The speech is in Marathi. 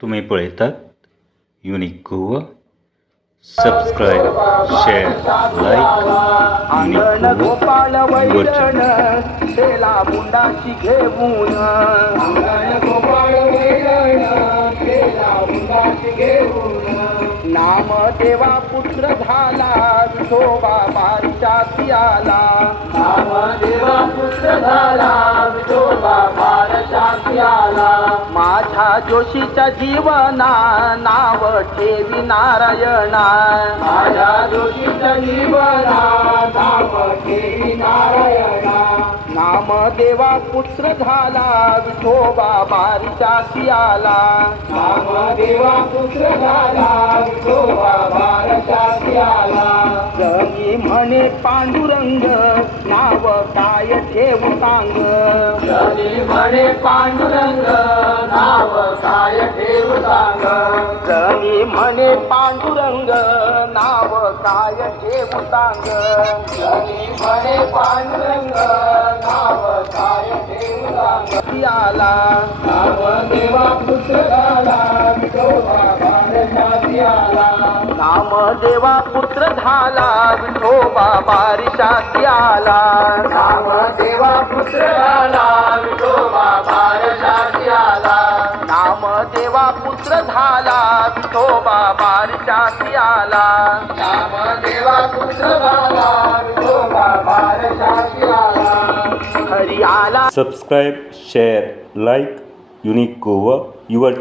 तुम्ही पळयतात unique Goa. Subscribe, share, like. अंगण गोपाळ युवर वैरण तेला बुंडाशी घेऊन अंगण गोपाळ वैरण तेला बुंडाशी घेऊन नाम देवा पुत्र झाला विठोबा बारशाती आला. नाम देवा पुत्र झाला विठोबा बारशाती आला. माझ्या जोशीच्या जीवना नाव ठेवी नारायणा. माझ्या जोशीच्या जीवना नाम ठेवी नारायणा. नाम देवा पुत्र झाला विठोबा बारशाती आला. नाम देवा पुत्र झाला विठोबा बारशाती आला. जगी म्हणे पांडुरंग नाव काय ठेवू सांग. जगी म्हणे पांडुरंग नाव काय ठेवू सांग. जगी म्हणे पांडुरंग नाव काय ठेवू सांग. जगी म्हणे पांडुरंग नाव काय ठेवू सांग. आला नाम देवा पुत्र झाला विठोबा बारशाती आला. नाम देवा पुत्र झाला विठोबा बारशाती आला. नाम देवा पुत्र झाला विठोबा बारशाती आला. नाम देवा पुत्र झाला विठोबा बारशाती आला. नाम देवा पुत्र झाला विठोबा बारशाती आला. हरी आला. Subscribe, share, like. Unique Goa your